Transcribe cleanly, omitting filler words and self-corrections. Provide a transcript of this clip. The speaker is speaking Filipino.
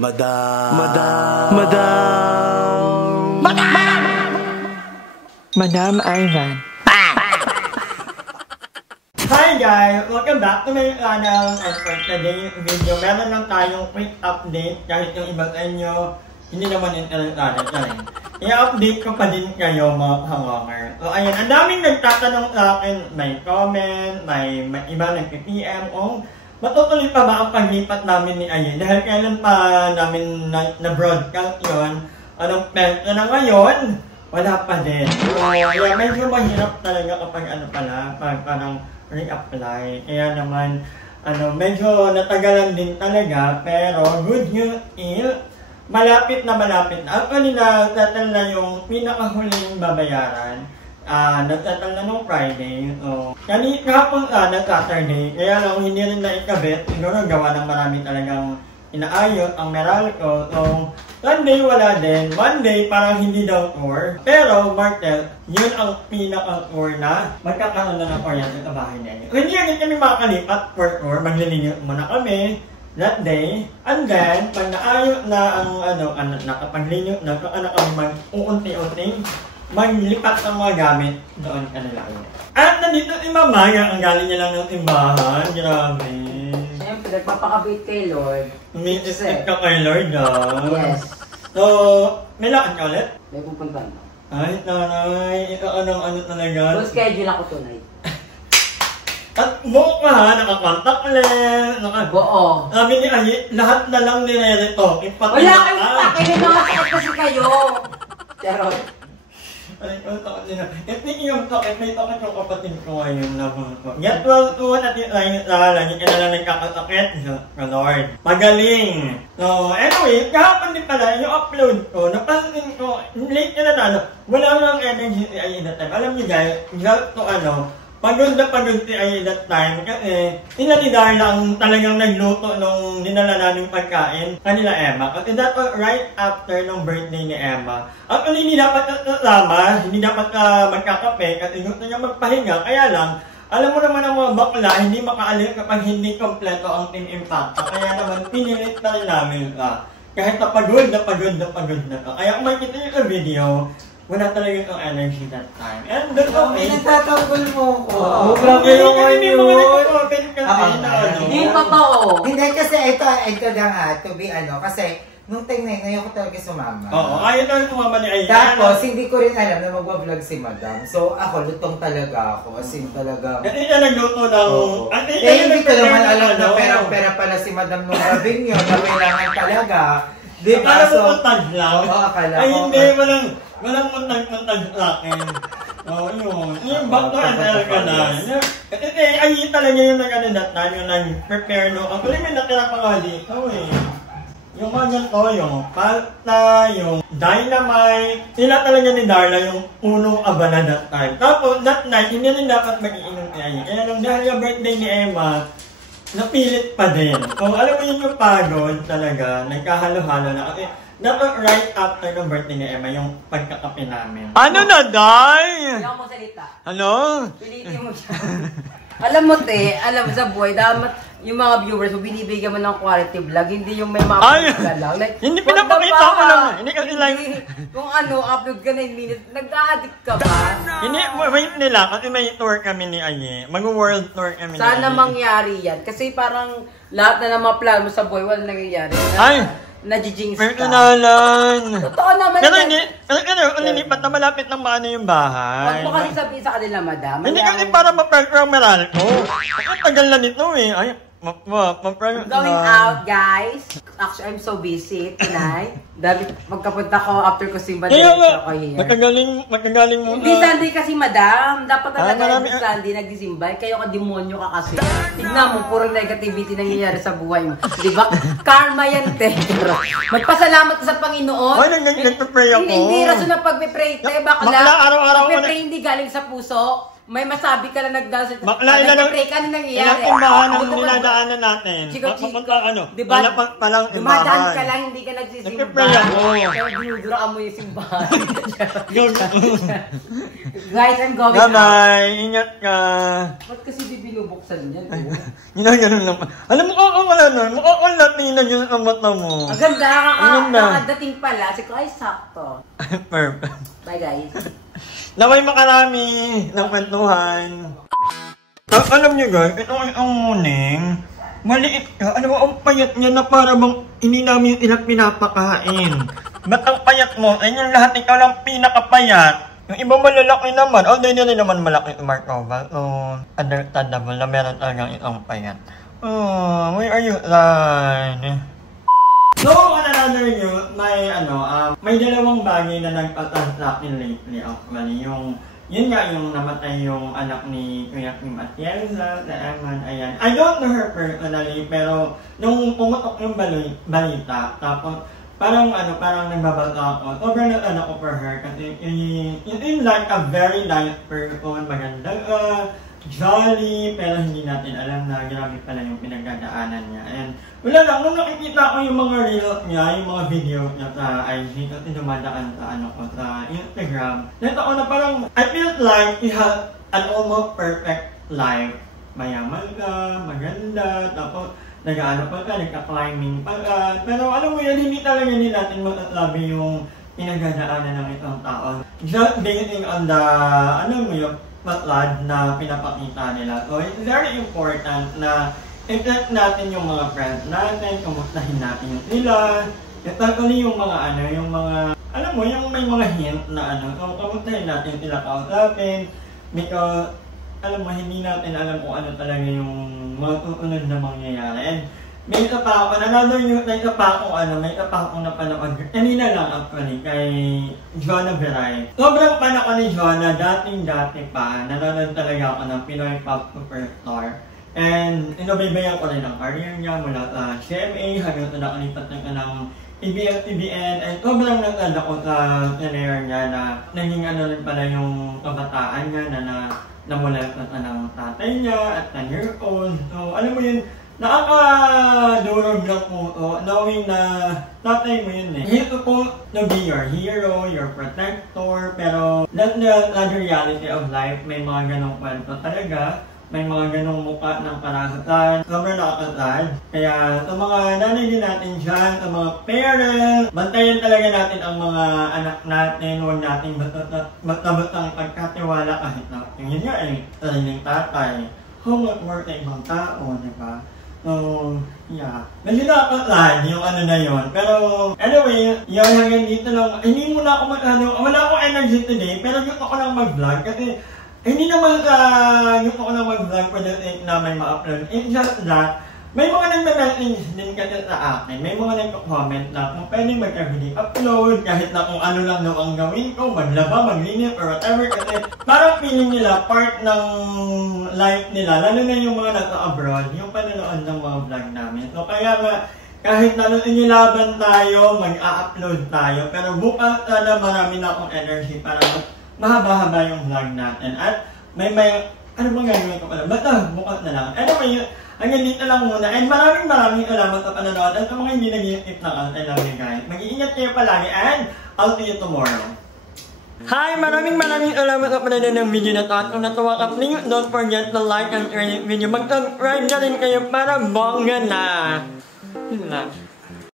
Madam. Madam Ivan. Hi guys! Welcome back to my channel. And for today's video, meron lang tayong quick update kahit yung iba sa inyo hindi naman interesado rin. I-update ko pa din kayo mga hangover. So ayun, ang daming nagtatanong sa akin, may comment, may iba nag-PM, matutuloy pa ba ang paglipat namin ni Aye? Dahil kailan pa namin na-broadcast yun, anong peso na ngayon? Wala pa din. Kaya medyo mahirap talaga kapag parang re-apply. Kaya naman, medyo natagalan din talaga. Pero good news is, malapit na. Actually, nagtatal na yung pinakahuling babayaran. Nagtatal na nung Friday. So, kahapon na Saturday. Kaya lang, hindi rin naikabit. Siguro gawa ng marami talagang inaayos ang Meralco. So, Sunday wala din. Monday parang hindi daw tour. Pero, Martel, yun ang pinaka-tour na magkakaroon na ng oriented sa bahay niya. Hindi agad kami makakalipat for tour. Maglilinis muna kami that day. And then, pag naayos na ang nakapaglinis na, kami mag-uunti-unti, maglipat ang mga gamit doon kanila. At nandito si Mama, ang galing niya lang ng simbahan. Grabe. Siyempre, nagpapakabit kay Lord. Umiisip ka kay Lord, Yes. So, may lakad ka ulit? May pupuntahan na. Ay, taray. Ito ano talaga. Full schedule ako tonight. At buo ka ha, nakakontak ulit. Oo. Sabi ni Aye, lahat na lang nilelito. Wala kayong pakin, may mga sakit kasi kayo. Charot. Ay, ang takot nila. Speaking of takot, may takot yung kapatid ko ngayon na ko. Get well soon at yung lagi ka na lang nagkakasakit. Oh Lord. Magaling! So, anyway, kahapon din pala, yung upload ko, napansin ko, late ka na wala lang energy si Aye that time. Alam niyo guys, pagod na pagod si Aye that time kasi sila ni Darla ang talagang nagluto nung dinala naming pagkain kanila Emma. Kasi that was right after nung birthday ni Emma. Actually, hindi dapat kasama, hindi dapat magkakape kasi gusto niya magpahinga. Kaya lang, alam mo naman ang mga bakla, hindi makaalis kapag hindi kompleto ang Team Impact. Kaya naman, pinilit na rin namin kahit napagod na. Kaya kung makikita niyo sa video, wala talaga yung energy that time. And that's okay. Pinagtatanggol mo ko. Grabe yung ngayon. Hindi pa ba Hindi kasi ito na nga, to be kasi nung time na yun, ko talaga sumama. Oo, ayaw talaga sumama ni Aye. Tapos, hindi ko rin alam na mag-vlog si Madam. So, ako, lutong talaga ako. As in, talaga. Kasi siya nagluto ng... Hindi ko naman alam na perang-pera pala si Madam nung gabing yun, na kailangan talaga. Di ba? So, untag lang? Oo, akala ko. Ay, hindi, walang untag sa akin. Oo, yun. Yung back to ka na. Kasi Aye talaga yung nag-that time, yung nag-prepare no. Actually, may natira pa nga dito yung mga ganito, yung palta, yung dynamite. Sila talaga ni Darla yung unong abala that time. Tapos, that night, hindi rin dapat mag-iinom ni Aye. Kaya nung dahil yung birthday ni Emma, napilit pa din. Kung alam mo yun yung pagod talaga, nagkahalo-halo na. Kasi dapat right after ng birthday ni Emma, yung pagkakape namin. Ano na, Day? Hindi ako salita. Ano? Pilitin mo siya. Alam mo, sa buhay, dapat yung mga viewers mo, binibigyan mo ng quality vlog, hindi yung may mga pagkakas lang. Like, hindi pinapakita ko lang. Hindi kasi lang. Kung upload ka 9 minutes, nag-a-addict ka ba? Hindi, wait nila. Kasi may tour kami ni Aye. Mag-world tour kami ni Aye. Sana mangyari yan. Kasi parang lahat na ng mga plan mo sa buhay, wala nangyayari. Najijinx ka. Personalan. Totoo naman. Pero hindi, lilipat na malapit ng maano yung bahay. Huwag mo kasi sabihin sa kanila, Madam. Hindi kasi para ma-prank ang Meralco. Kasi tagal na nito Ay, ma-prank Going out, guys. Actually, I'm so busy tonight. Magkapunta ko after ko simba. Kaya nga, magkagaling mo. Hindi Sunday kasi, Madam. Dapat talaga Sunday nagdisimba. Kayo ka demonyo ka kasi. Tignan mo, puro negativity nangyayari sa buhay mo. Diba? Karma yan, te. Magpasalamat ka sa Panginoon. Ay, nag-pray ako. Hindi rason na pag-pray, te. Bakla, araw-araw pag-pray hindi galing sa puso. may masabi ka na nagdala sa... Bakla, ilan nag-pray ka na nangyayari. Ilang timbahan ang niladaanan natin. Chiko, Ano? Diba? Palang dumadaan ka lang, hindi ka nagsisimba. Nag-pray ako. Kaya dinuduraan mo yung simbahan. Guys, I'm going out. Bye-bye. Ingat ka. Ba't kasi di binubuksan yan? Ganun lang. Alam mo, wala nun. Makakalat na yun ang mata mo. Ang ganda, Ang ganda. kakadating pala. Kasi ko, ay, sakto. Perfect. Bye, guys. Naway makarami ng kwentuhan. Alam niyo guys, ang morning, maliit ka. Ano ba, ang payat niya na para bang hindi namin yung ilang pinapakain. Ba't ang payat mo? Ayun yung lahat, ikaw lang pinakapayat. Yung iba malalaki naman. Although hindi naman malaki yung Markova. So, understandable na meron talagang itong payat. Oh, where are you, Ryan? So, on another news, may dalawang bagay na nagpatanslap ni lately actually. Yun nga yung namatay yung anak ni Kuya Kim Atienza, sa Eman, ayan. I don't know her personally, pero nung pumutok yung balita, tapos parang nagbabalta ako. Sobrang nag-anak ko for her kasi yun like a very nice person, maganda jolly, pero hindi natin alam na grabe pala yung pinagdadaanan niya. And wala lang, nung nakikita ko yung mga reels niya, yung mga video niya sa IG, kasi dumadaan sa sa Instagram, nito ko na parang, I feel like you have an almost perfect life. Mayaman ka, maganda, tapos nag-aano pa ka, nagka-climbing pa ka. Pero alam mo yun, hindi talaga din natin masasabi yung pinagdadaanan ng itong tao. Just basing on the, matlad na pinapakita nila. So, it's very important na i-check natin yung mga friends natin, kumustahin natin yung sila. Especially yung mga yung may mga hint na so kumustahin natin sila kausapin. Because, hindi natin alam kung ano talaga yung mga susunod na mangyayari. And, may isa pa akong napanood. Kanina lang actually, kay Joanna Veray. Sobrang panahon ni Joanna, dating-dati pa, nanonood talaga ako ng Pinoy Pop Superstar. And, inabaybayan ko rin ang career niya mula sa CMA hanggang sa nakalipat ng ABS-CBN. And sobrang nagtanda ko sa career niya na naging rin pala yung kabataan niya na namula sa ng tatay niya at 10 years old. So, alam mo yun, nakakadurog ng puto, knowing na tatay mo yun eh. He's supposed to be your hero, your protector, pero that's the reality of life. May mga ganong kwento talaga. May mga ganong mukha ng karagatan. Sobrang nakakasad. Kaya sa mga nanay din natin dyan, sa mga parents, bantayan talaga natin ang mga anak natin. Huwag natin basta-bastang pagkatiwala kahit na yun nga sariling tatay. How much more sa ibang tao, di ba? So, yeah. Medyo nakakasad yung na yun. Pero, anyway, yun hanggang dito lang. Hindi muna ako wala akong energy today, pero gusto ko lang mag-vlog kasi hindi naman gusto ko lang mag-vlog for the sake na may ma-upload. It's just that, may mga nagme-message din kasi sa akin. May mga nagko-comment na kung pwede magka-video upload, kahit na kung ano lang daw ang gawin ko, maglaba, maglinis, or whatever. Kasi parang feeling nila, part ng life nila, lalo na yung mga nasa-abroad, yung panonood ng mga vlog namin. So kaya nga, kahit na inilaban tayo, mag-a-upload tayo, pero bukas sana marami na akong energy para mahaba-haba yung vlog natin. At may ano bang gagawin ko pala? Basta bukas na lang. Anyway, hanggang dito lang muna. And maraming salamat sa panonood. At sa mga hindi nag-iisip na us, I love you guys. Mag-iingat kayo palagi and I'll see you tomorrow. Hi! Maraming salamat sa panonood ng video na to. At kung natuwa ka, please don't forget to like and share this video. Mag-subscribe na rin kayo para bongga na. Yun lang.